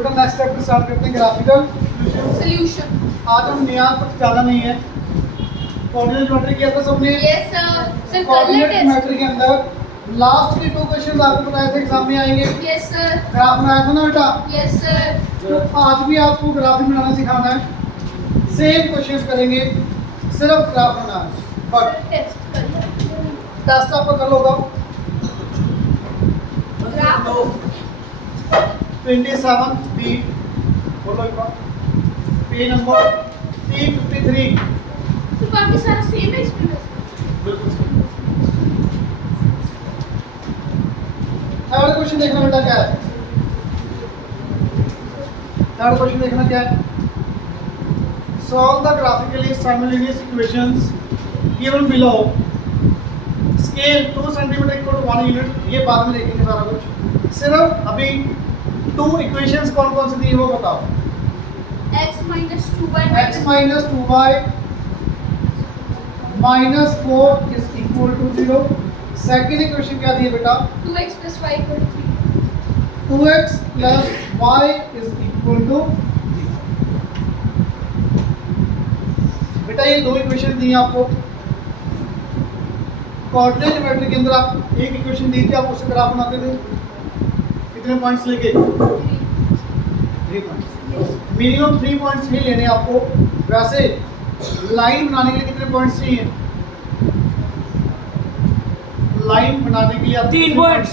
बेटा next chapter start करते हैं ग्राफिकल सॉल्यूशन। आज हम नया कुछ ज़्यादा नहीं है। कोऑर्डिनेट ज्योमेट्री किया था सबने। Yes sir. कोऑर्डिनेट ज्योमेट्री के अंदर लास्ट के 2 क्वेश्चन आपको बताए थे एग्जाम में आएंगे। Yes sir. ग्राफ बनाया था ना बेटा। Yes sir. तो आज भी आपको ग्राफ बनाना सिखाना है। सेम क्वेश्चंस करेंगे, सिर्फ ग्राफ बनाना है। बट टेस्ट कर टेस्ट आपका कल होगा। ग्राफ 27 बी बोलो एक बार। Page number 353। तो बाकी सारा सेम है इसमें। बिल्कुल सही। थर्ड क्वेश्चन देखना बेटा क्या है। थर्ड क्वेश्चन देखना क्या है। Solve the graphically simultaneous equations given below. Scale 2 centimetre equal to 1 unit. ये बाद में देखेंगे सारा कुछ। सिर्फ अभी 2 इक्वेशंस कौन कौन सी दी है वो बताओ। x minus 2y x minus 2y minus 4 is equal to 0। Second equation क्या दी है बेटा। 2x plus y equal to 3। 2x plus y is equal to 0। बेटा ये 2 इक्वेशन दी हैं आपको। कोऑर्डिनेट ज्योमेट्री के अंदर आप एक इक्वेशन दी थी, आप उससे ग्राफ बनाते थे कितने पॉइंट्स लेके। 3 पॉइंट्स। मिनिमम 3 पॉइंट्स ही लेने आपको। वैसे लाइन बनाने के लिए कितने पॉइंट्स चाहिए। लाइन बनाने के लिए आप 3 पॉइंट्स।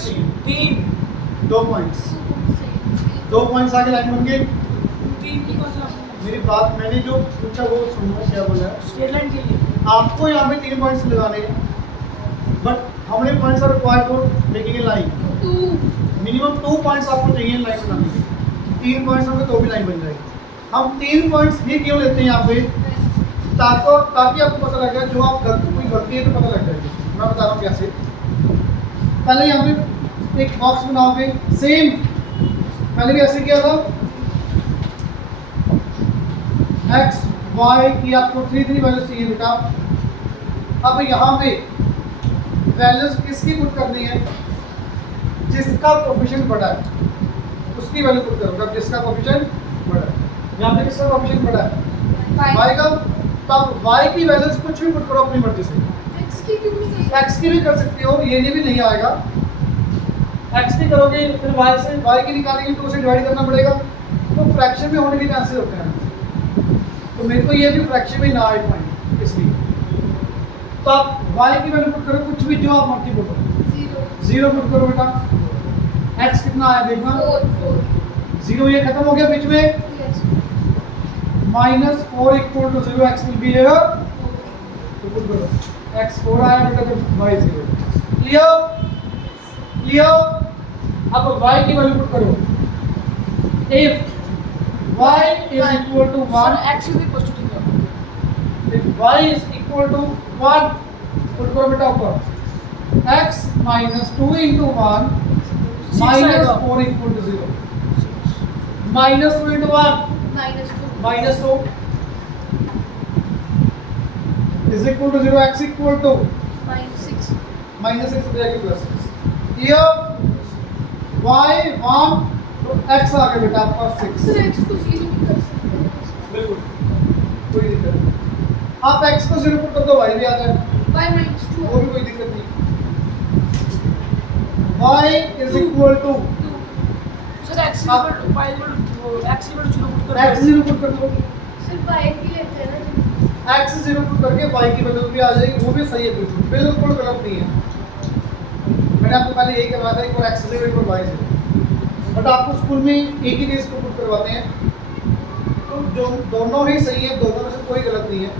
2 पॉइंट्स। 2 पॉइंट्स आगे लाइन बन गई। 3 की मतलब मेरी बात मैंने जो पूछा वो सुनो क्या बोला है। स्ट्रेट लाइन के लिए आपको यहाँ पे 3 पॉइंट्स लगाने हैं, but how many points are required for making a line. 2। Minimum 2 points आपको चाहिए लाइन बनाने के लिए। 3 पॉइंट्स होंगे तो भी लाइन बन जाएगी। हम 3 पॉइंट्स ही क्यों लेते हैं यहाँ पे, ताकि आपको पता लग जाए जो आप कोई गलती है तो पता लग जाएगी। मैं बता रहा हूँ कैसे। पहले यहाँ पे एक बॉक्स बनाओगे, सेम पहले भी ऐसे किया था। x y की आपको 3 वैल्यूज चाहिए बेटा। अब यहाँ पे वैल्यूज किसकी पुट करनी है, जिसका कोफिशिएंट बड़ा है उसकी वैल्यू पुट करोगे। अब जिसका कोफिशिएंट बड़ा है, यहाँ पे किसका कोफिशिएंट बड़ा है y का, तब y की वैल्यूज कुछ भी पुट करो अपनी मर्जी से। x की क्यों नहीं। x की भी कर सकते हो, ये भी नहीं आएगा। x की करोगे फिर y से y की निकालेंगे 2 से डिवाइड करना पड़ेगा, तो फ्रैक्शन में होने के चांसेस होते हैं। तो मेरे को ये भी फ्रैक्शन में ना आए पॉइंट, इसलिए तो आप y की वैल्यू पुट करो, कुछ भी जो आप मर्जी पुट करो। 0 पुट करो बेटा। x कितना आया देखना। 4। 0 ये खत्म हो गया बीच में। Yes. -4 equal to 0 x will be here. तो पुट करो x 4 आया बेटा, तो y 0। Clear clear. अब y की वैल्यू पुट करो। If y is equal to 1, x is equal to 0। if y is equal to 1 put करो बेटा ऊपर। x minus 2 into 1 minus 4 equal to 0। minus 2 into 1 -2। minus 2 is equal to 0। x equal to -6। minus 6 हो जाएगी plus 6। here y 1 तो x आ गया बेटा आपका 6। Sir x को 0 भी कर सकते हैं। बिल्कुल कोई दिक्कत नहीं। आप x को 0 पुट कर दो, y भी आ जाए, y -2 वो भी कोई दिक्कत नहीं। y is equal to sir x is equal to 5 x is equal to 0 put कर x 0 पुट कर दो। सिर्फ y की लेते हैं ना। x 0 पुट करके y की वैल्यू भी आ जाएगी, वो भी सही है, बिल्कुल बिल्कुल गलत नहीं है। मैंने आपको पहले यही करवाया था, एक बार x 0 एक बार y 0। बट आपको स्कूल में एक ही चीज को पुट करवाते हैं, तो जो दोनों ही सही है, दोनों में से कोई गलत नहीं है।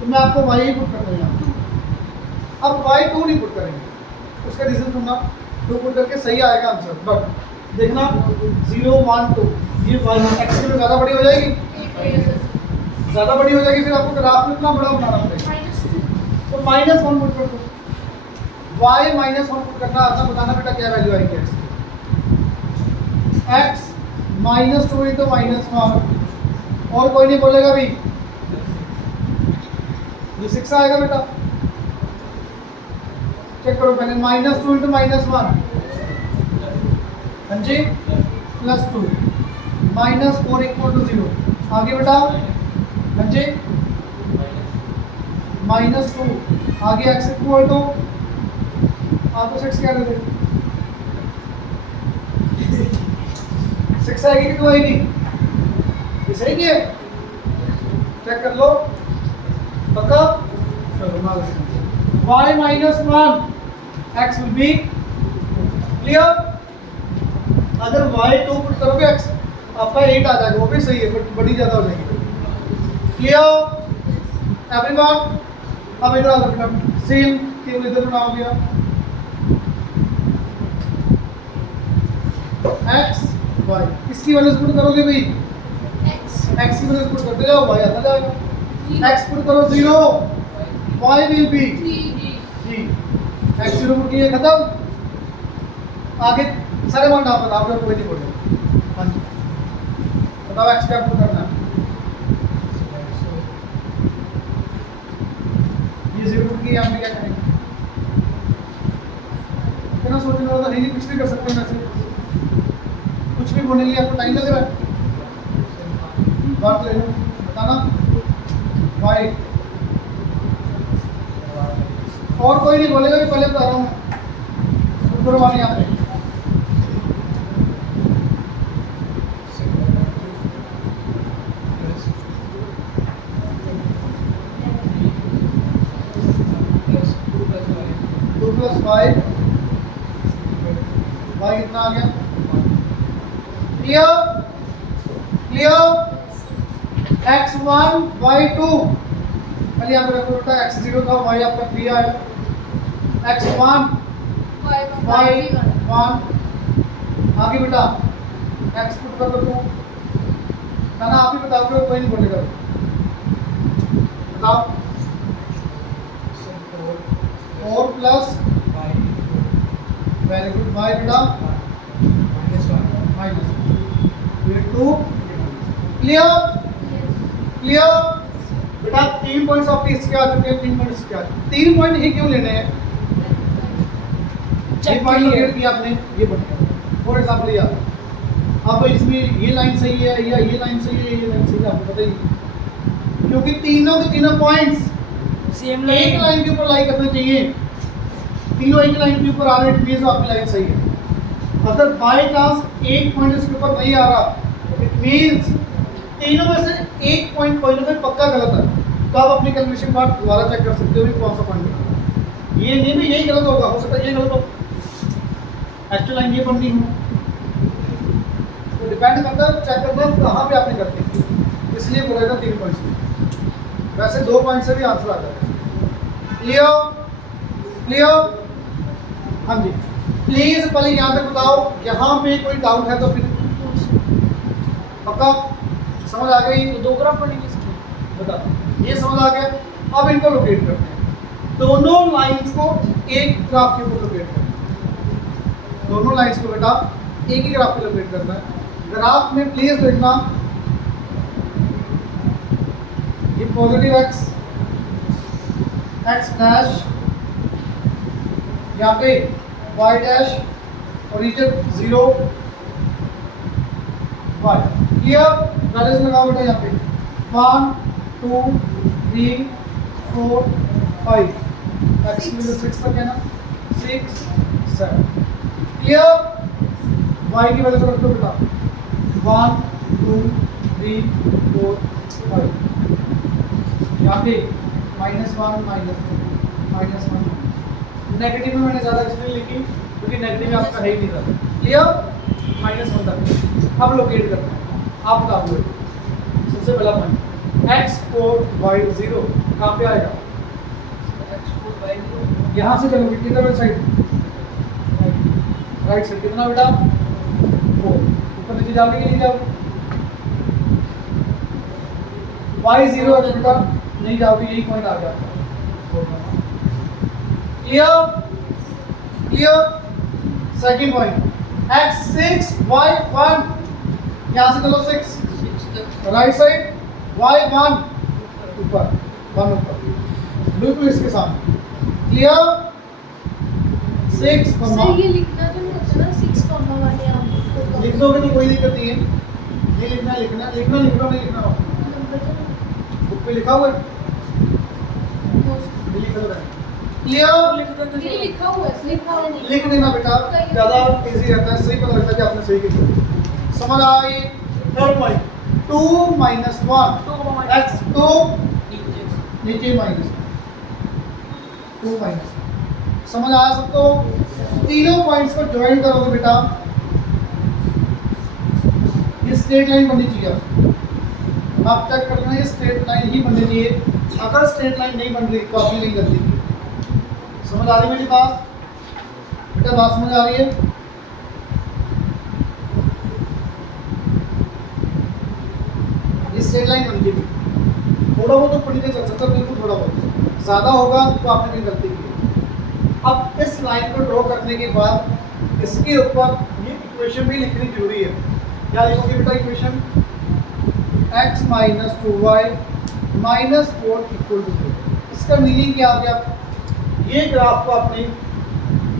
तो मैं आपको y ही पुट करता हूँ यहाँ। अब y 2 नहीं पुट करेंगे, उसका रीजन सुनना। 2 पुट करके सही आएगा आंसर, बट देखना 0 1 2 ये y x से ज़्यादा बड़ी हो जाएगी, ज़्यादा बड़ी हो जाएगी, फिर आपको ग्राफ में इतना बड़ा बनाना पड़ेगा। -2। तो -1 पुट कर दो। y -1 पुट करना आता, बताना बेटा क्या वैल्यू आएगी x की। x -2 into -1 और कोई नहीं बोलेगा भी, ये 6 आएगा बेटा। चेक करो पहले, -2 into -1 हाँ जी +2 -4 इक्वल टू 0। आगे बेटा बच्चे -2 आगे x इक्वल टू आपको 6 क्या देते 6 आएगी कि 2 आएगी? ये सही है, चेक कर लो पक्का। चलो मान y -1 x will be clear. अगर y2 पुट करोगे x आपका 8 आ जाएगा, वो भी सही है बट बड़ी ज्यादा हो जाएगी। Clear everyone. अब इधर आ जाओ, सेम केवल इधर बनाओ गया x y, इसकी वैल्यू पुट करोगे भाई x की वैल्यू पुट करते जाओ y आता जाएगा। x पुट करो 0 y will be 3। x 0 put किए खत्म। आगे सारे मान आप बताओ, कोई नहीं बोलेगा। हाँ जी बताओ x क्या पुट करना है। ये 0 पुट किए हमने क्या करेंगे? इतना सोचने वाला नहीं, कुछ भी कर सकते हैं वैसे, कुछ भी बोलने के लिए आपको टाइम लग रहा है। बात ले लो बताना y, और कोई नहीं बोलेगा कि पहले बता रहा हूँ मैं, गुरबानी यहाँ पे 2 + 5 y कितना आ गया? Clear clear. x1 y2 पहले यहाँ पे रखो बेटा, x0 था y आपका 3 आया, x1 y1 आगे बेटा x पुट कर दो तुम ना आप ही बताओगे, कोई नहीं बोलेगा। बताओ 4 प्लस वेरी गुड y बेटा -2 क्लियर क्लियर बेटा। 3 पॉइंट्स आपके इसके आ चुके हैं, 3 पॉइंट्स इसके आ चुके हैं। 3 पॉइंट ही क्यों लेने हैं? एक पॉइंट लोकेट किया आपने, ये बन गया। फॉर एग्जांपल यार अब इसमें ये लाइन सही है या ये लाइन सही है, ये लाइन सही है, आपको पता ही, क्योंकि तीनों के तीनों पॉइंट्स सेम एक लाइन के ऊपर लाई करने चाहिए। तीनों एक लाइन के ऊपर आ रहे हैं, मींस आपकी लाइन सही है। अगर बाय चांस एक पॉइंट इसके ऊपर नहीं आ रहा, इट मींस तीनों में से एक पॉइंट कोई ना कोई पक्का गलत है। तो आप अपनी कैलकुलेशन बार दोबारा चेक कर सकते हो कि कौन सा पॉइंट। ये नहीं भी यही गलत होगा, हो सकता है ये गलत हो, एक्चुअल लाइन ये बननी हो, तो डिपेंड करता है चेक करना है कहाँ पे आपने करते हैं, इसलिए बोला था 3 पॉइंट्स। वैसे 2 पॉइंट से भी आंसर आ जाता है। Clear clear. हाँ जी प्लीज पहले यहाँ तक बताओ, यहाँ पे कोई डाउट है तो फिर पक्का समझ आ गई? तो 2 ग्राफ पढ़ेंगे इसके, बता ये समझ आ गया। अब इनको लोकेट करते हैं, दोनों लाइंस को एक ग्राफ के ऊपर लोकेट करते हैं। दोनों लाइंस को बेटा एक ही ग्राफ पे लोकेट करना है। ग्राफ में प्लीज देखना ये पॉजिटिव x डैश, यहाँ पे y डैश और नीचे 0 y। क्लियर? वैल्यूज लगाओ बेटा यहाँ पे 1 2 3 4 5, x की वैल्यू 6 तक है ना, 6 7। क्लियर? y की वैल्यू रख दो बेटा 1 2 3 4 5, यहाँ पे -1 -1 नेगेटिव में मैंने ज़्यादा इसलिए लिखी क्योंकि नेगेटिव आपका है ही नहीं ज़्यादा। क्लियर? -1 तक। अब लोकेट करना है, आप बता दो सबसे पहला पॉइंट x 4 y 0 कहाँ पे आएगा? यहाँ से चलोगे किधर साइड? Right side. कितना बेटा? 4। ऊपर नीचे जाओगे कि नहीं जाओगे? y 0 बेटा नहीं जाओगे, यही पॉइंट आ गया। Clear clear. Second point x 6 y 1, यहाँ से चलो 6 राइट साइड, y 1 ऊपर 1 ऊपर, बिल्कुल इसके सामने। क्लियर? 6 सर ये लिखना तो नहीं होता ना 6 कॉमा वाले आप लिख दोगे तो कोई दिक्कत नहीं है, नहीं लिखना लिखना लिखना लिखना नहीं लिखना नंबर तो बुक पे लिखा हुआ है नहीं। लिखा हुआ है क्लियर लिख देते ये लिखा हुआ है, लिखा हुआ नहीं। लिख देना बेटा ज़्यादा इजी रहता है सही पता लगता है कि आपने सही किया समझ आई थर्ड पॉइंट 2 minus 1 x 2 नीचे माइनस 2 माइनस समझ आया सबको तीनों पॉइंट्स को ज्वाइन करोगे बेटा ये स्ट्रेट लाइन बननी चाहिए आप चेक कर लेना ये स्ट्रेट लाइन ही बननी चाहिए अगर स्ट्रेट लाइन नहीं बन रही तो आपकी नहीं गलती की समझ आ रही मेरी बात बेटा बात समझ आ रही है ये स्ट्रेट लाइन बनती है थोड़ा बहुत तो पढ़ने चल सकता बिल्कुल थोड़ा बहुत ज़्यादा होगा तो आपने भी गलती की अब इस लाइन को ड्रॉ करने के बाद इसके ऊपर ये इक्वेशन भी लिखनी जरूरी है क्या लिखोगे बेटा equation x minus 2y minus 4 equal to 0 इसका मीनिंग क्या आ गया ये ग्राफ को आपने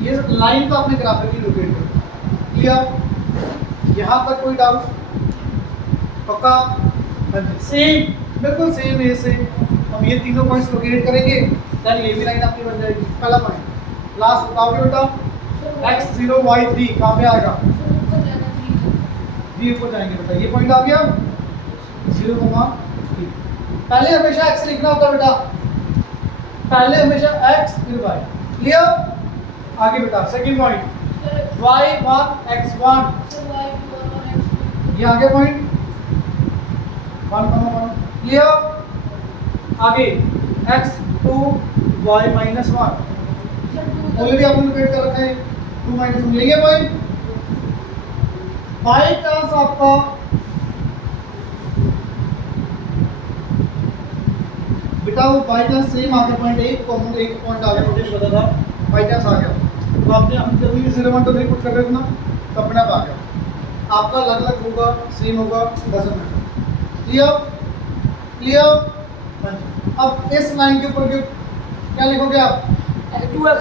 ये लाइन को आपने ग्राफिकली लोकेट कर क्लियर यहाँ तक कोई डाउट पक्का सेम बिल्कुल सेम है से हम ये तीनों पॉइंट्स लोकेट करेंगे देन ये भी लाइन आपकी बन जाएगी पहला पॉइंट लास्ट बताओगे बेटा x0 y3 कहाँ पे आएगा ऊपर जाना चाहिए। 3 ऊपर जाएंगे बेटा ये पॉइंट आ गया 0,3 पहले हमेशा x लिखना होता है बेटा पहले हमेशा x फिर y क्लियर आगे बेटा second point y1 x1 So why do you want to ये आगे पॉइंट 1,1 क्लियर आगे x2 y minus 1 ऑलरेडी आपने लोकेट कर रखा है 2 minus 1 यही है पॉइंट बाई चांस आपका बेटा वो बाई चांस सेम आ गया पॉइंट एक कॉमन एक पॉइंट आ गया मुझे नहीं पता था बाई चांस आ गया तो आपने हम जब भी 0 1 2 3 पुट कर रहे थे ना तो अपने आप आ गया आपका अलग अलग होगा सेम होगा डजंट मैटर क्लियर क्लियर अब इस लाइन के ऊपर क्या लिखोगे आप 2x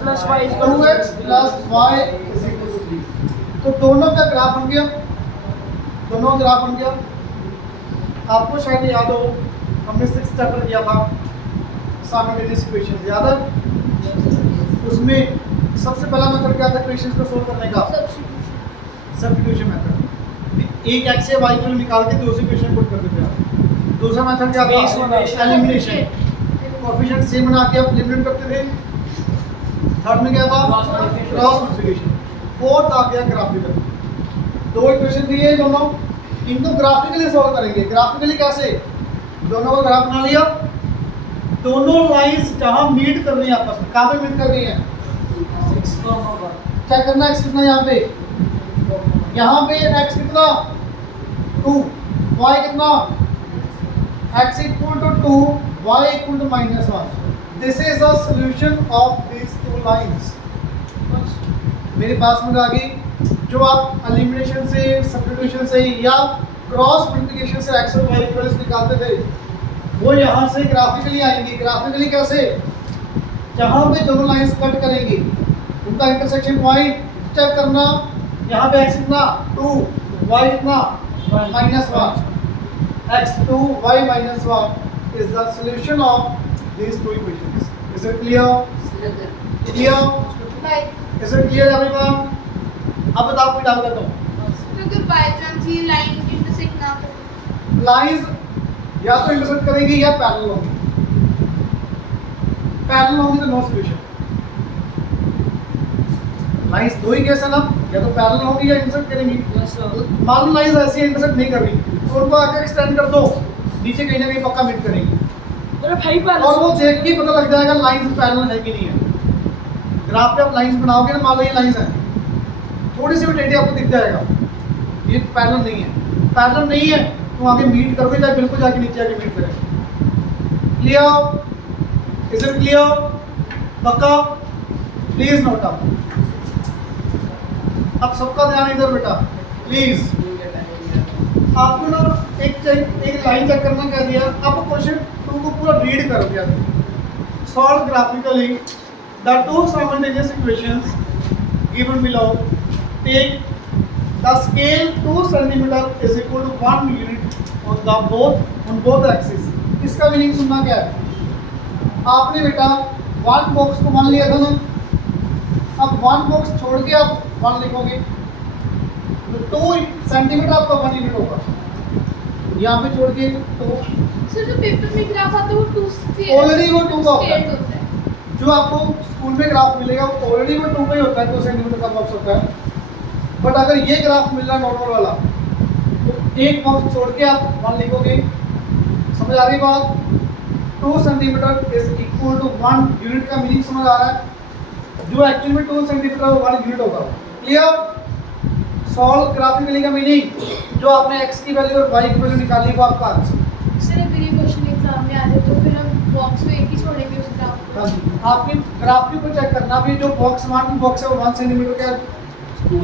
plus y is equal to 2x plus y is equal to 3 तो दोनों का ग्राफ बन गया दोनों का ग्राफ बन गया आपको शायद याद हो हमने 6th चैप्टर किया था साइमल्टेनियस इक्वेशंस याद है उसमें सबसे पहला मेथड क्या था इक्वेशंस को सोल्व करने का substitution? सब्स्टिट्यूशन मेथड एक x या y को निकाल के दूसरी इक्वेशन पुट कर देते हैं दूसरा मेथड क्या था एलिमिनेशन कोएफिशिएंट सेम बना के आप एलिमिनेट करते थे थर्ड में क्या था क्रॉस मल्टीप्लिकेशन फोर्थ आ गया ग्राफिकल दो इक्वेशन दी है दोनों इनको ग्राफिकली सॉल्व करेंगे ग्राफिकली कैसे दोनों का ग्राफ बना लिया दोनों लाइंस जहां मीट कर रही हैं आपस में कहां पे मीट कर रही हैं चेक करना x कितना यहाँ पे x कितना 2 y कितना x equal to 2 y equal to -1 this is a solution of these two lines मेरे पास में आ गई जो आप एलिमिनेशन से सब्स्टिट्यूशन से या क्रॉस मल्टीप्लिकेशन से x और y इक्वल्स निकालते थे वो यहाँ से ग्राफिकली आएंगी ग्राफिकली कैसे जहाँ पे दोनों लाइंस कट करेंगी उनका इंटरसेक्शन पॉइंट चेक करना यहाँ पे x कितना 2 y कितना -1 x2 y -1 is the solution of these two equations is it clear By is it clear everyone अब बताओ कोई डाउट है तो क्योंकि बाय चांस ये लाइन इंटरसेक्ट ना करे लाइंस या तो इंटरसेक्ट करेंगी या पैरेलल होंगी पैरेलल होंगी तो नो सॉल्यूशन लाइंस दो ही केस है ना या तो पैरेलल होंगी या इंटरसेक्ट करेंगी Yes, sir. मान लो लाइंस ऐसी इंटरसेक्ट नहीं कर रही तो उनको आगे एक्सटेंड कर दो नीचे कहीं ना कहीं पक्का मीट करेंगी मेरा भाई पर और वो देख के पता लग जाएगा लाइंस पैरेलल है कि नहीं है ग्राफ पे आप लाइंस बनाओगे ना मान लो ये लाइंस है थोड़ी सी भी टेढ़ी आपको दिख जाएगा ये पैरेलल नहीं है पैरेलल नहीं है तो आगे मीट करोगे चाहे बिल्कुल जाके नीचे आके मीट करें क्लियर इज इट क्लियर पक्का प्लीज नोट डाउन अब सबका ध्यान इधर बेटा प्लीज आपको ना एक लाइन चेक करना कह दिया आपको क्वेश्चन 2 को पूरा रीड करो क्या solve graphically the two simultaneous equations given below take the scale 2 centimetre is equal to 1 unit on both axis. इसका मीनिंग सुनना क्या है? आपने बेटा 1 बॉक्स को 1 लिया था ना, अब 1 बॉक्स छोड़ के आप 1 लिखोगे तो 2 सेंटीमीटर आपका 1 यूनिट होगा। यहाँ पे छोड़ के तो सर जो पेपर में ग्राफ आता है वो 2 Already वो 2 का होता है। होता है। जो आपको स्कूल में ग्राफ मिलेगा वो ऑलरेडी वो 2 का ही होता है, 2 सेंटीमीटर का बॉक्स होता है। बट अगर ये ग्राफ मिल रहा है नॉर्मल वाला तो एक बॉक्स छोड़ के आप 1 लिखोगे। समझ आ रही बात? 2 centimetre is equal to 1 unit का मीनिंग समझ आ रहा है? जो एक्चुअली में 2 सेंटीमीटर 1 यूनिट होगा। क्लियर? सॉल्व ग्राफिकली का मीनिंग जो आपने x की वैल्यू और y की वैल्यू निकाली वो आपका आंसर। सर अगर ये क्वेश्चन एग्जाम में आ जाए तो फिर हम बॉक्स में एक ही छोड़ेंगे उस ग्राफ को। हाँ जी, आपकी ग्राफ के ऊपर चेक करना भी जो बॉक्स वन बॉक्स है वो 1 सेंटीमीटर का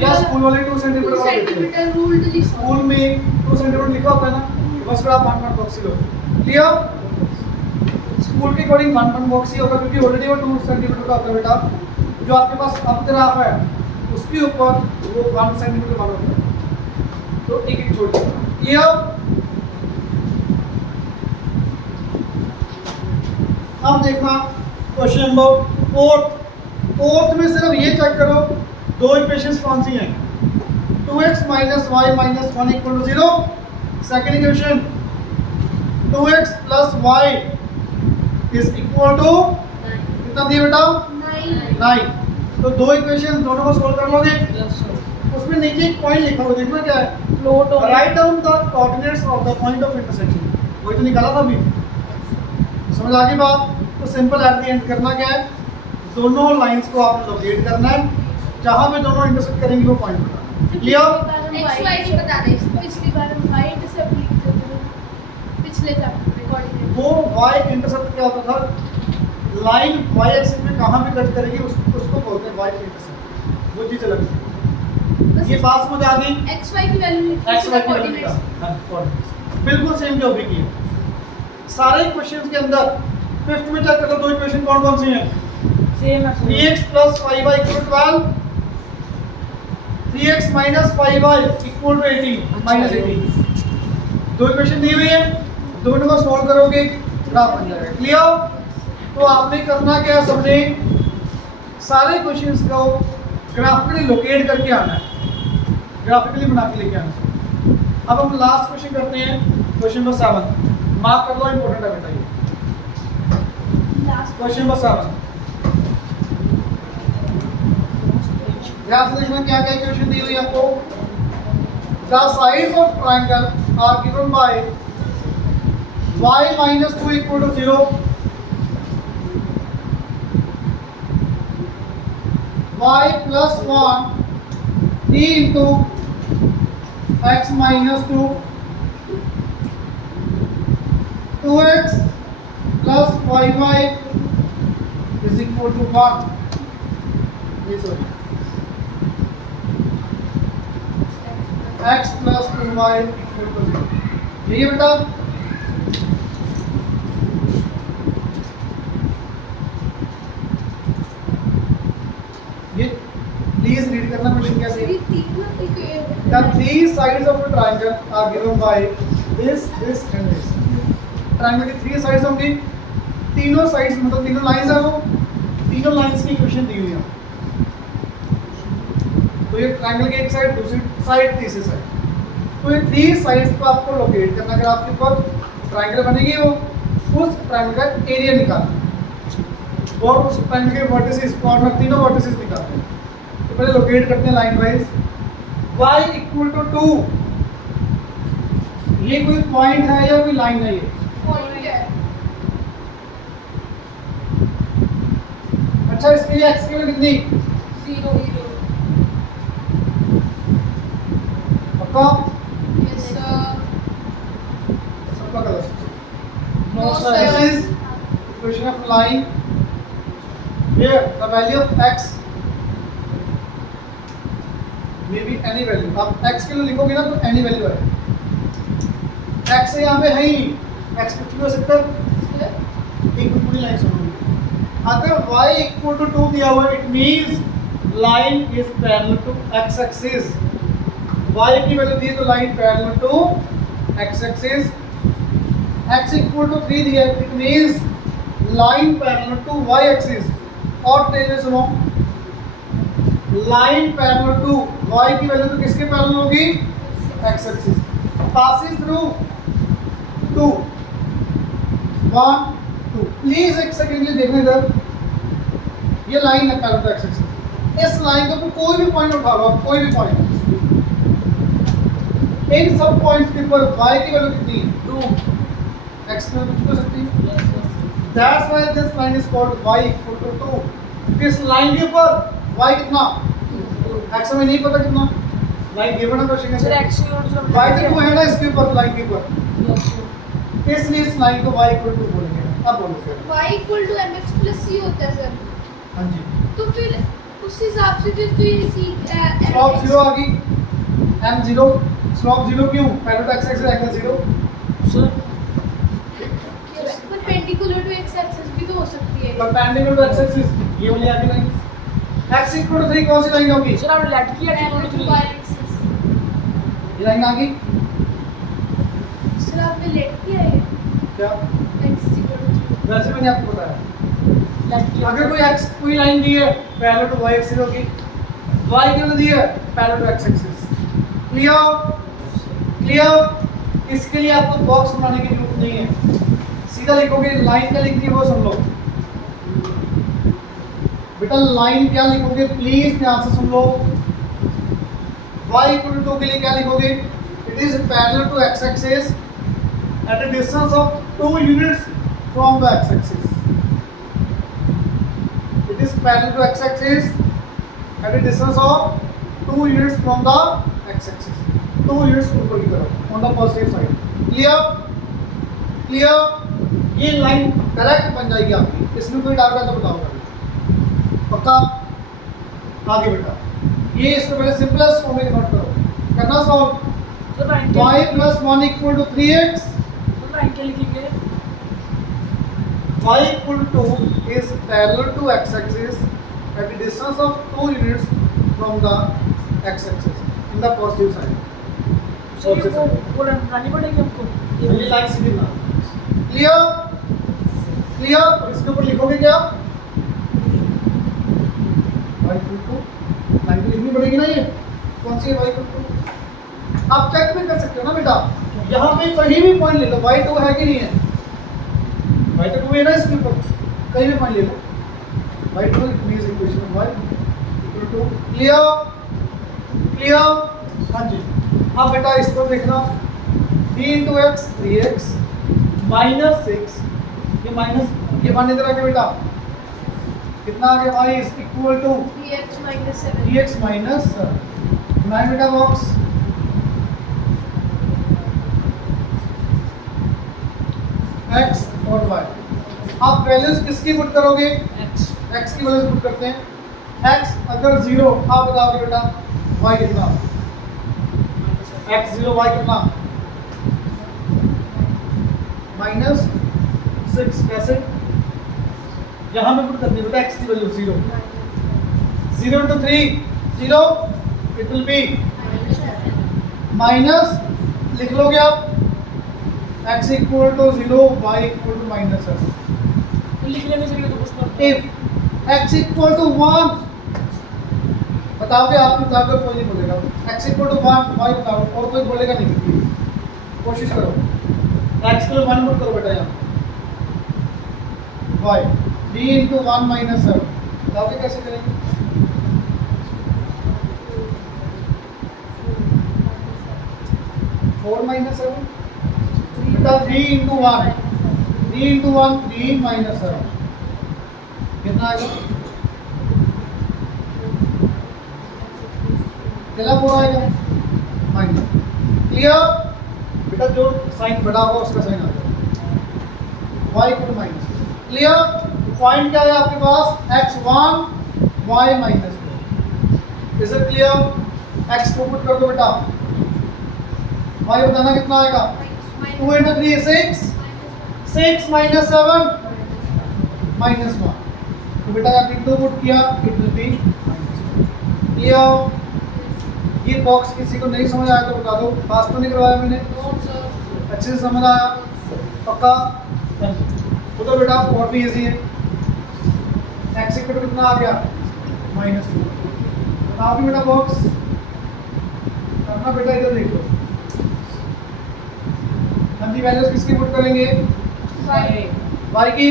या स्कूल वाले 2 सेंटीमीटर 2 वाले देते हैं। सेंटीमीटर रूल्ड लिखो। स्कूल में 2 सेंटीमीटर लिखा होता है ना, बस फिर आप 1 बॉक्स ही लो। क्लियर? स्कूल के अकॉर्डिंग 1 बॉक्स ही होगा क्योंकि ऑलरेडी वो 2 सेंटीमीटर का होता है बेटा। जो आपके पास अब ग्राफ है उसके ऊपर वो 1 सेंटीमीटर वाला होता है, तो एक एक छोड़ देना। क्लियर? अब देखना क्वेश्चन नंबर 4 में सिर्फ ये चेक करो 2 इक्वेशंस कौन सी हैं? 2x minus y minus 1 equal to 0। Second equation 2x plus y is equal to कितना दिया बेटा? 9। तो 2 इक्वेशंस दोनों को सोल्व कर लोगे। Yes sir. उसमें नीचे एक पॉइंट लिखा हुआ देखना क्या है? Plot of write down the coordinates of the point of intersection. वही तो निकाला था अभी। समझ आ गई बात? तो सिंपल एट द एंड करना क्या है? दोनों लाइंस को आपने लोकेट करना है, जहां पे दोनों इंटरसेक्ट करेंगे वो पॉइंट बताना है। क्लियर? एक्स वाई नहीं बताना है। पिछली बार हम वाई इंटरसेप्ट लिखते थे पिछले चैप्टर में कोऑर्डिनेट। वो y इंटरसेप्ट क्या होता था? लाइन y एक्सिस में कहां पे कट करेगी उसको बोलते हैं y इंटरसेप्ट। वो चीज अलग है। ये बात समझ आ गई? एक्स वाई की वैल्यू लिखी एक्स वाई की वैल्यू निकाल। हाँ, coordinates। बिल्कुल सेम जो अभी की है। सारे क्वेश्चंस के अंदर 5th में चेक कर लो 2 इक्वेशन कौन कौन सी हैं? सेम है sir. 3x plus 5y equal to 12, 3x minus 5y equal to 18 minus 18। 2 equation दी हुई है, दोनों को सॉल्व करोगे ग्राफ बन जाएगा। क्लियर? तो आपने करना क्या है? सबने सारे क्वेश्चंस को ग्राफिकली लोकेट करके आना है, ग्राफिकली बना के लेके आना है। अब हम लास्ट क्वेश्चन करते हैं, क्वेश्चन नंबर 7। मार्क कर लो, इंपॉर्टेंट है बेटा ये। क्वेश्चन नंबर 7 ध्यान से देखना क्या क्या इक्वेशन दी हुई है आपको। The sides of triangle are given by y minus 2 equal to 0, y plus 1 3 into x minus 2, 2x plus 5y is equal to 1। ये sorry x plus 2y equal to 0। यही है बेटा। ये प्लीज रीड करना question क्या है। The 3 sides of a triangle are given by this and this। Triangle की 3 sides होंगी, तीनों साइड्स मतलब तीनों लाइंस हैं, वो तीनों लाइंस की इक्वेशन दी हुई है। तो ये ट्रायंगल की एक साइड, दूसरी साइड, तीसरी साइड, तो ये 3 साइड्स को आपको लोकेट करना। अगर आपके ऊपर ट्रायंगल बनेगी वो उस ट्रायंगल का एरिया निकालना और उस ट्रायंगल के वर्टिसेस कॉर्नर तीनों वर्टिसेस निकालते हैं। तो पहले लोकेट करते हैं line wise. y equal to 2, ये कोई पॉइंट है या कोई लाइन है? ये पॉइंट है। अच्छा, इसके लिए x की वैल्यू कितनी? 0 पक्का? Yes sir. सबका गलत। No, This sir. is equation of line where the value of x may be any value। आप x के लिए लिखोगे ना तो any value है। x यहाँ पे है ही नहीं, x कुछ भी हो सकता है। एक पूरी लाइन सुनो। अगर y इक्वल टू 2 दिया हुआ, it means line is parallel to x axis. y की वैल्यू दी तो line parallel to x axis, x equal to 3 दिया है, it means line parallel to y axis. और तेज सुनो, लाइन पैरेलल टू y की वैल्यू तो किसके पैरेलल होगी? x axis. Passing through 2 1 2। Please एक सेकंड के लिए देखना इधर, ये लाइन है पैरेलल टू x एक्सिस। इस लाइन के ऊपर कोई भी पॉइंट उठा लो, कोई भी पॉइंट, इन सब पॉइंट्स के ऊपर y की वैल्यू कितनी है? 2। x की वैल्यू कितनी हो सकती है? That's why this line is called y equal to 2। इस लाइन के ऊपर y कितना? x हमें नहीं पता कितना, लाइन गिवन है क्वेश्चन सर में, एक्स y तो 2 है ना इसके ऊपर, लाइन के ऊपर, इसलिए इस लाइन को y इक्वल टू बोलेंगे। अब बोलो फिर। y equal to mx plus c होता है सर, हाँ जी, तो फिर उस हिसाब से फिर तो ये c स्लोप 0 आ गई, m 0, स्लोप 0 क्यों? Parallel to x axis angle 0। Sir perpendicular to x axis भी तो हो सकती है। परपेंडिकुलर टू x एक्सिस, ये वाली आगे लाइन x इक्वल टू 3 कौन सी लाइन होगी? सर आपने लेट किया पैरेलल टू 3। y axis. ये लाइन आ गई सर आपने लेट किया है क्या? x इक्वल टू वैसे मैंने आपको बताया, लेट किया अगर कोई लाइन दी है पैरेलल टू y एक्सिस होगी, y की वैल्यू दी है parallel to x axis. Clear? इसके लिए आपको बॉक्स बनाने की जरूरत नहीं है, सीधा लिखोगे, लाइन क्या लिखनी है वो सुन लो बेटा। लाइन क्या लिखोगे प्लीज ध्यान से सुन लो। y इक्वल टू 2 के लिए क्या लिखोगे? It is parallel to x axis at a distance of 2 units from the x axis. It is parallel to x axis at a distance of 2 units from the x axis. 2 units ऊपर की तरफ on the positive side. Clear? Clear? ये line correct बन जाएगी आपकी, इसमें कोई doubt है तो बताओ पक्का? आगे बेटा, ये इसको पहले सिंपलेस्ट फॉर्म में नोट करो, करना solve. Sir line y plus 1 equal to 3x, sir line क्या लिखेंगे? y equal to 2 is parallel to x axis at a distance of 2 units from the x axis in the positive side. Sir ये वो बनानी पड़ेगी हमको, ये line सीधी ना। Clear? Clear? इसके ऊपर लिखोगे क्या? y equal to, लाइन तो लिखनी पड़ेगी ना, ये कौन सी है y equal to? आप चेक भी कर सकते हो ना बेटा, यहाँ पे कहीं भी पॉइंट ले लो, y2 है कि नहीं है? y2 है ना इसके ऊपर, कहीं भी पॉइंट ले लो, y2 is equation of y equal to. Clear? Clear? हाँ जी। अब बेटा इसको देखना, b into x 3x minus 6, ये माइनस, ये मान इधर आके बेटा कितना आ गया? y is equal to 3x minus 7। 3x minus 9 बेटा बॉक्स। x और y, आप वैल्यूज किसकी पुट करोगे? एक्स x की वैल्यूज पुट करते हैं। x अगर 0, आप बताओगे बेटा y कितना? x 0 y कितना? -6। कैसे? यहाँ पे पुट करनी है बेटा x की value 0। 0 into 3 0, it will be minus, लिख लोगे आप x equal to 0 y equal to -7। लिख लेने चाहिए तो कुछ इफ x इक्वल टू 1, बताओगे आप, बताओगे कोई नहीं बोलेगा। x इक्वल टू 1 y बताओ, और कोई बोलेगा नहीं, कोशिश करो। x को 1 पुट करो बेटा यहाँ, y 3 into 1 minus 7, बताओगे कैसे करेंगे? फोर माइनस 7 बेटा 3 into 1, 3 into 1 3 minus 7 कितना आएगा? चला 4 आएगा माइनस। क्लियर? बेटा जो साइन बड़ा होगा उसका साइन आ जाएगा, y equal to minus. Clear? Point क्या है आपके पास? x1 y minus 4। Is it clear? x को पुट कर दो बेटा, y बताना कितना आएगा? 2 into 3 6, 6 minus 7 minus 1। तो बेटा आप इंटू पुट किया, इट विल बी क्लियर। ये बॉक्स किसी को नहीं समझ आया तो बता दो, पास तो नहीं करवाया मैंने, अच्छे से समझ आया पक्का। वो तो बेटा और भी इजी है। एक्स इक्वल टू कितना आ गया -2। बताओ भी बेटा बॉक्स करना बेटा, इधर देखो। हम भी वैल्यूज किसकी पुट करेंगे, y की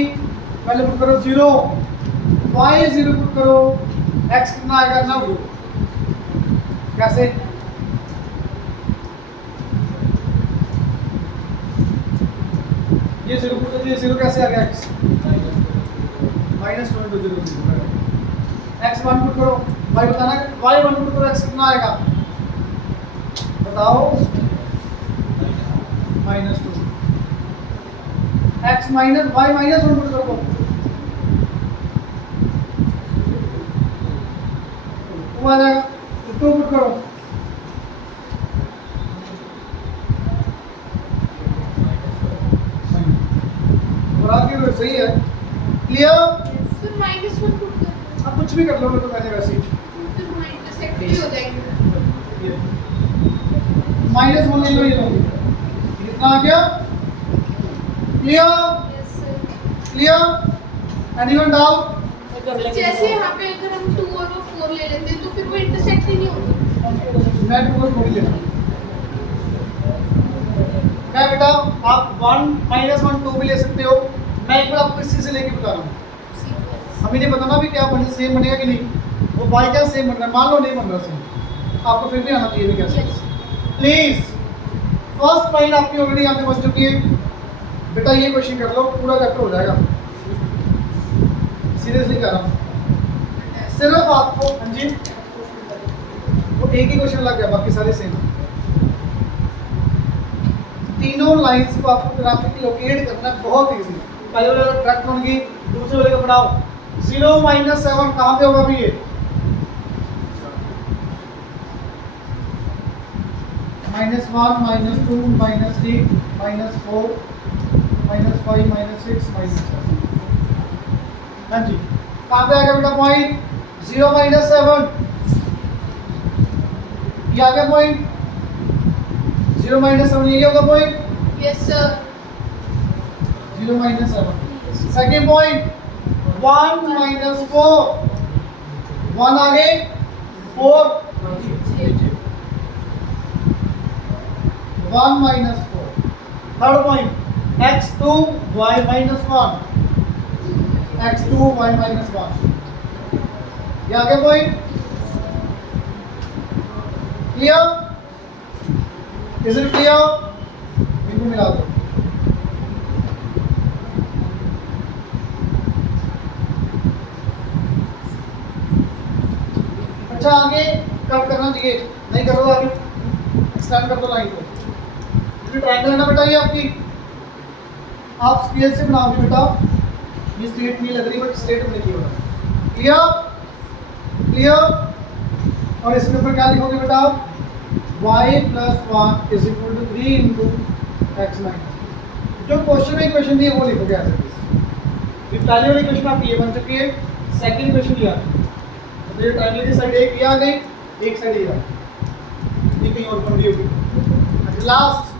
वैल्यू पुट करो 0, y 0 पुट करो, x कितना आएगा 9। कैसे, ये 0 पुट, ये 0 कैसे आ गया x -2 x 1 पुट करो, y बताना, y 1 पुट करो, x कितना आएगा बताओ -2। x माइनस y -1 पुट करो, 2 आ जाएगा, 2 पुट करो, और आगे सही है, क्लियर। फिर -1 पुट कर, अब कुछ भी कर लो, मैं तो मैंने वैसे ही फिर माइनस एक्टिव हो जाएगी। -1 ले लो, ये लो, कितना आ गया, clear yes sir. Clear, anyone doubt. जैसे यहाँ पे अगर हम 2 और 4 ले लेते हैं तो फिर वो इंटरसेक्ट ही नहीं होता। मैं 2 को थोड़ी लेना, मैं बेटा आप 1 -1 2 भी ले सकते हो, मैं एक बार आपको इसी से लेके बता रहा हूँ। हमें नहीं पता ना भी क्या बने, सेम बनेगा कि नहीं, वो बाई क्या सेम बन रहा है, मान लो नहीं बन रहा सेम, आपको फिर भी आना चाहिए भी कैसे। प्लीज फर्स्ट पॉइंट आपकी ऑलरेडी यहाँ पे बन चुकी है बेटा, ये क्वेश्चन कर लो, पूरा चैप्टर हो जाएगा, सीरियसली कह रहा हूँ। सिर्फ आपको, हाँ जी, वो एक ही क्वेश्चन लग गया, बाकी सारे सेम। तीनों लाइंस को आपको ग्राफिकली लोकेट करना बहुत इजी। पहले वाले ट्रैक होंगी, दूसरे वाले को बनाओ। 0 -7 कहाँ पे होगा अभी ये, -1 -2 -3 -4 -5 -6 -7। हाँ जी, कहाँ पे आएगा बेटा पॉइंट, 0 -7, ये आ गया पॉइंट, 0 -7 ये होगा point, yes sir. 0 -7। Second point 1 -4, 1 आगे 4, 1 -4। Third point x2 y -1, x2 y -1, ये आगे point, clear, is it clear, इनको मिला दो। अच्छा आगे कट करना चाहिए, नहीं करो आगे एक्सटेंड कर दो लाइन को। ये ट्रायंगल है ना बेटा, ये आपकी, आप स्केल से बनाओगे बेटा, ये स्ट्रेट नहीं लग रही बट स्ट्रेट बनेगी बेटा, क्लियर क्लियर। और इसके ऊपर क्या लिखोगे बेटा, y + 1 = 3 × x - जो क्वेश्चन में क्वेश्चन दिए वो लिखोगे ऐसे। ये पहले वाली क्वेश्चन आपकी ये बन चुकी है, सेकंड क्वेश्चन ये तो ये ट्रायंगल की साइड एक ये आ गई, एक साइड ये आ गई, ये कहीं और बन रही होगी। लास्ट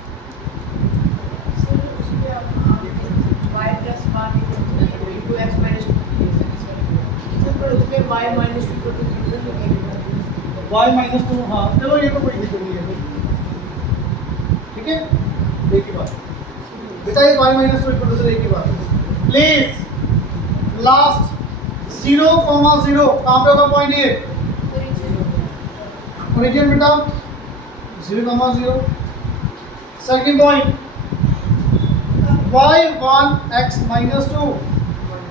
y -2, हाँ चलो ये तो कोई दिक्कत नहीं है, ठीक है, एक ही बात बेटा, ये y -2 = एक ही बात। प्लीज लास्ट 0, 0 कहाँ पे होगा पॉइंट, ये ओरिजिन बेटा 0, 0। Second point y1 x -2,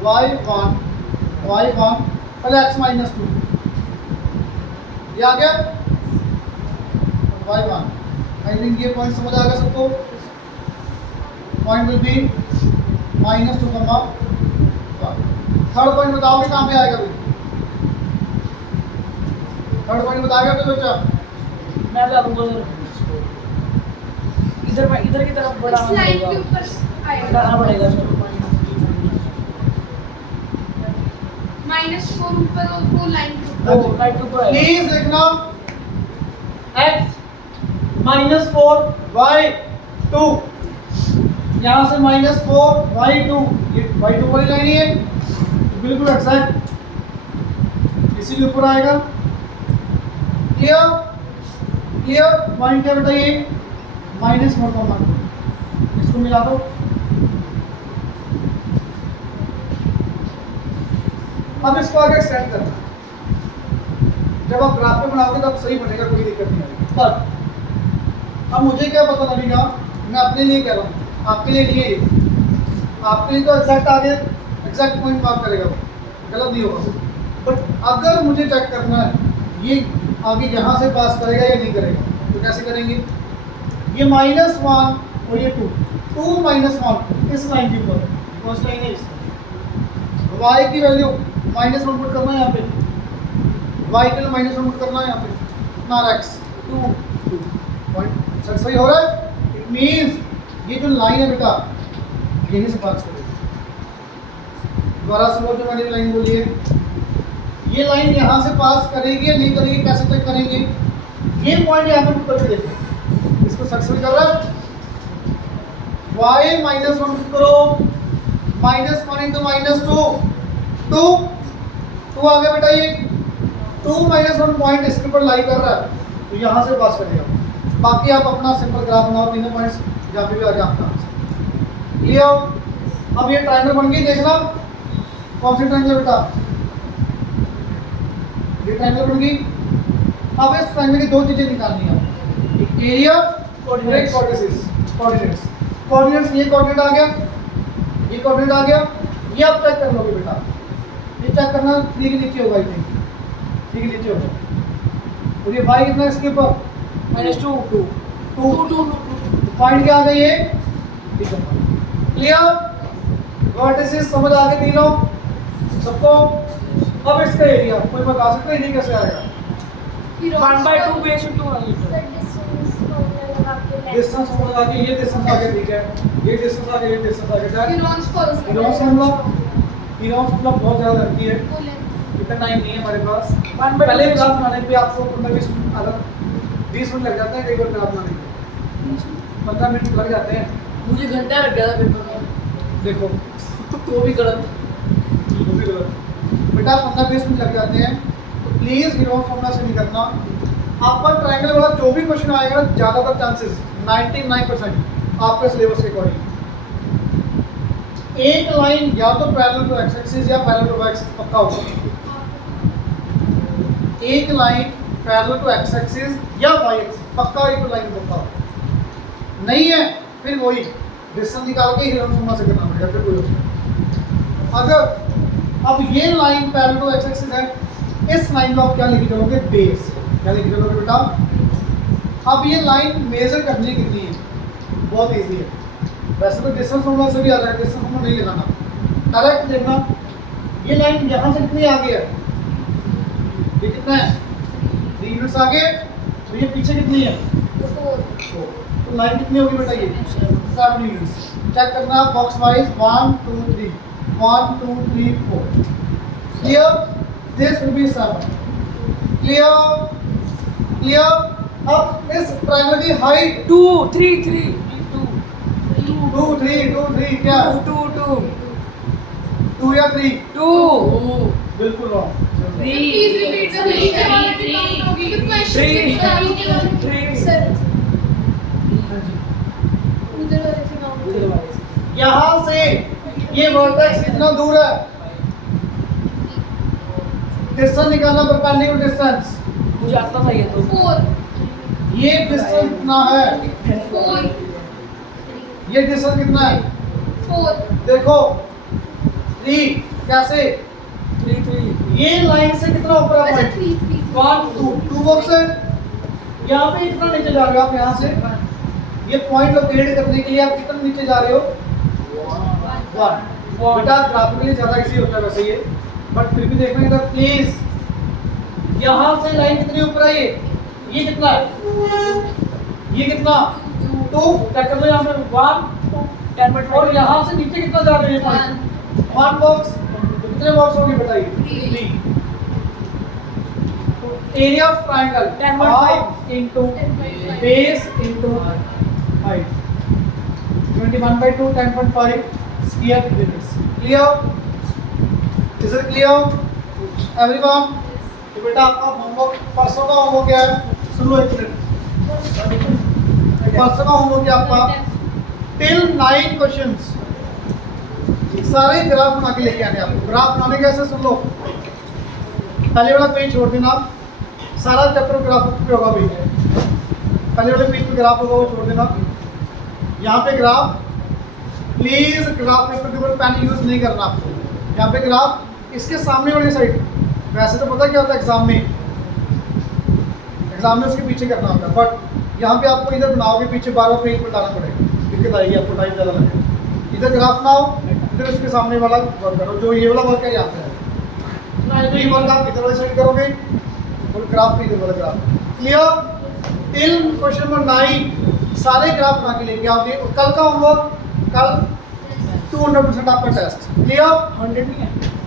y1 पहले x -2, ये आ गया y1। आई थिंक ये पॉइंट समझ आ गया सबको। Point will be -2, third point बताओगे कहाँ पे आएगा, थर्ड पॉइंट बताएगा तो बच्चा, मैं बता दूंगा सर, इधर की तरफ बढ़ाना इस लाइन के पड़ेगा, ऊपर आएगा बढ़ाना पड़ेगा सर। -4 ऊपर और वो लाइन के ऊपर। वो राइट ऊपर आएगा। प्लीज देखना x माइनस 4y2, यहाँ से माइनस 4y2, ये y2 वाली लाइन ही है, बिल्कुल एग्जैक्ट इसी के ऊपर आएगा। क्लियर? क्लियर? पॉइंट क्या बेटा, ये माइनस 1,1, इसको मिला दो। अब इसको आगे एक्सटेंड करना, जब आप ग्राफ पे बनाओगे तब सही बनेगा, कोई दिक्कत नहीं आएगी। पर अब मुझे क्या पता लगेगा, मैं अपने लिए कह रहा हूँ, आपके लिए नहीं है ये, आपके लिए तो एग्जैक्ट आगे एग्जैक्ट पॉइंट मार्क करेगा, गलत नहीं होगा। बट अगर मुझे चेक करना है ये आगे यहाँ से पास करेगा या नहीं करेगा, तो कैसे करेंगे, ये -1 और ये 2 -1 इस लाइन के ऊपर, कौन सी लाइन है इस y की वैल्यू -1 पुट करना है यहाँ पे, y के लिए -1 पुट करना है यहाँ पे, कितना x 2 पॉइंट सही हो रहा है। इट मींस ये जो लाइन है बेटा यहीं से पास करेगी। दोबारा से वो जो मैंने लाइन बोली है, ये लाइन यहाँ से पास करेगी या नहीं करेगी, कैसे चेक करेंगे, ये पॉइंट यहाँ पे पुट करके देखो, इसको सक्सेसफुल कर रहा है। y -1 पुट करो, -1 × -2 2 आ गया बेटा, ये 2 -1 पॉइंट इसके ऊपर लाई कर रहा है, तो यहाँ से पास करेगा। बाकी आप अपना सिंपल ग्राफ बनाओ, तीनों पॉइंट्स जहाँ पे भी आ गया आपका आंसर। क्लियर? अब ये ट्रायंगल बन गई, देखना कौन सी ट्रायंगल बेटा, ये ट्रायंगल बन गई। अब इस ट्रायंगल की दो चीजें निकालनी है, एक एरिया और एक कोऑर्डिनेट्स। कोऑर्डिनेट्स ये कोऑर्डिनेट आ गया, ये कोऑर्डिनेट आ गया, ये आप चेक कर लोगे बेटा, ये चेक करना 3 के नीचे होगा, 3 के नीचे होगा। और ये y कितना है इसके ऊपर, -2 2 पॉइंट क्या आ गई ये, क्लियर? वर्टिसेस समझ आ गए तीनों सबको। अब इसका एरिया कोई बता सकता है, एरिया कैसे आएगा, 1/2 बेस 2 डिस्टेंस फॉर्मूला आ गया, ये डिस्टेंस आ गया, ठीक है, ये डिस्टेंस आ गया, ये डिस्टेंस आ गया। किरोन्स फॉर्मूला किरोन्स फॉर्मूला बहुत ज़्यादा लगती है, इतना टाइम नहीं है हमारे पास। पहले ग्राफ बनाने पे आपको 15-20 मिनट, अगर 20 मिनट लग जाते हैं एक बार ग्राफ बनाने में, 15 मिनट लग जाते हैं। मुझे घंटा लग गया था पेपर में, देखो तो भी गलत। वो भी गलत बेटा, 15-20 मिनट लग जाते हैं, तो प्लीज़ किरोन्स फॉर्मूला से नहीं करना। आपका ट्रायंगल वाला जो भी क्वेश्चन आएगा, ज़्यादातर चांसेस 99% आपके सिलेबस के अकॉर्डिंग एक लाइन या तो पैरेलल टू एक्स एक्सिस या पैरेलल टू वाई एक्सिस पक्का होगा। एक line parallel to x axis या वाई एक्सिस पक्का, एक लाइन पक्का नहीं है, फिर वही डिस्टेंस निकाल के किरोन्स फॉर्मूला से करना पड़ेगा, फिर कोई ऑप्शन। अगर अब ये line parallel to x axis है, इस लाइन को आप क्या लेके चलोगे, बेस, क्या लेके चलोगे बेटा। अब ये लाइन मेजर करनी कितनी है, बहुत इजी है, वैसे तो डिस्टेंस फॉर्मूला से भी आ रहा है, डिस्टेंस फॉर्मूला नहीं लगाना, डायरेक्ट देखना। ये लाइन यहाँ से कितनी आगे है, ये कितना है, 3 यूनिट्स आगे, तो ये पीछे कितनी है, तो लाइन कितनी होगी बेटा, ये 7 यूनिट्स। चेक करना box wise, 1 2 3 1 2 3 4। Clear? This will be 7। Clear? Clear? अब इस ट्रायंगल की हाइट 2 3 3 2 3 2 3 क्या, 2 2 या 3, 2 बिल्कुल wrong. Please repeat the question होगी, क्वेश्चन सर उधर वाले से नाम, यहाँ से ये वर्टेक्स कितना दूर है, डिस्टेंस निकालना, परपेंडिकुलर डिस्टेंस। मुझे आता था ये तो 4 ये डिस्टेंस कितना है, 4 ये डिस्टेंस कितना है, 4 देखो 3 कैसे, 3 3 ये लाइन से कितना ऊपर है अच्छा पॉइंट, 3 1 2 बॉक्स है, यहाँ पे इतना नीचे जा रहे हो आप, यहाँ से ये पॉइंट लोकेट करने के लिए आप कितना नीचे जा रहे हो, 1। बेटा ग्राफिकली ज़्यादा इजी होता है वैसे ये, बट फिर भी देखना इधर प्लीज, यहाँ से लाइन कितनी ऊपर है, ये कितना है, ये कितना 2, चेक कर लो यहाँ पे 1 10 और यहाँ से नीचे कितना जा रहे हैं पॉइंट, 1 बॉक्स, कितने बॉक्स होगी बताइए, 3। तो area of triangle 10.5 into 10.5. base into height 21/2 10.5 square limits clear is it clear everyone तो बेटा आपका होमवर्क परसों का होमवर्क क्या है सुन लो एक मिनट परसों का होमवर्क क्या आपका टिल 9 क्वेश्चंस सारे ग्राफ बना के लेके आने आपको ग्राफ बनाने कैसे सुन लो पहले वाला पेज छोड़ देना सारा चैप्टर ग्राफ पे होगा भाई पहले वाले पेज पे ग्राफ होगा वो छोड़ देना यहाँ पे ग्राफ प्लीज ग्राफ पेपर के ऊपर पेन यूज नहीं करना आपको यहाँ पे ग्राफ इसके सामने वाली साइड वैसे तो पता क्या होता है एग्जाम में उसके पीछे करना होता है बट यहाँ पे आपको इधर बनाओगे पीछे बार बार पेज पर डालना पड़ेगा दिक्कत आएगी आपको टाइम ज़्यादा लगेगा इधर ग्राफ बनाओ इधर उसके सामने वाला वर्क करो जो ये वाला वर्क है यहाँ पे है ये वर्क आप इधर वाली साइड करोगे और ग्राफ पे इधर वाला graph clear till question number 9 सारे ग्राफ बना के लेके आओगे और कल का होमवर्क कल 200% आपका टेस्ट क्लियर 100 नहीं है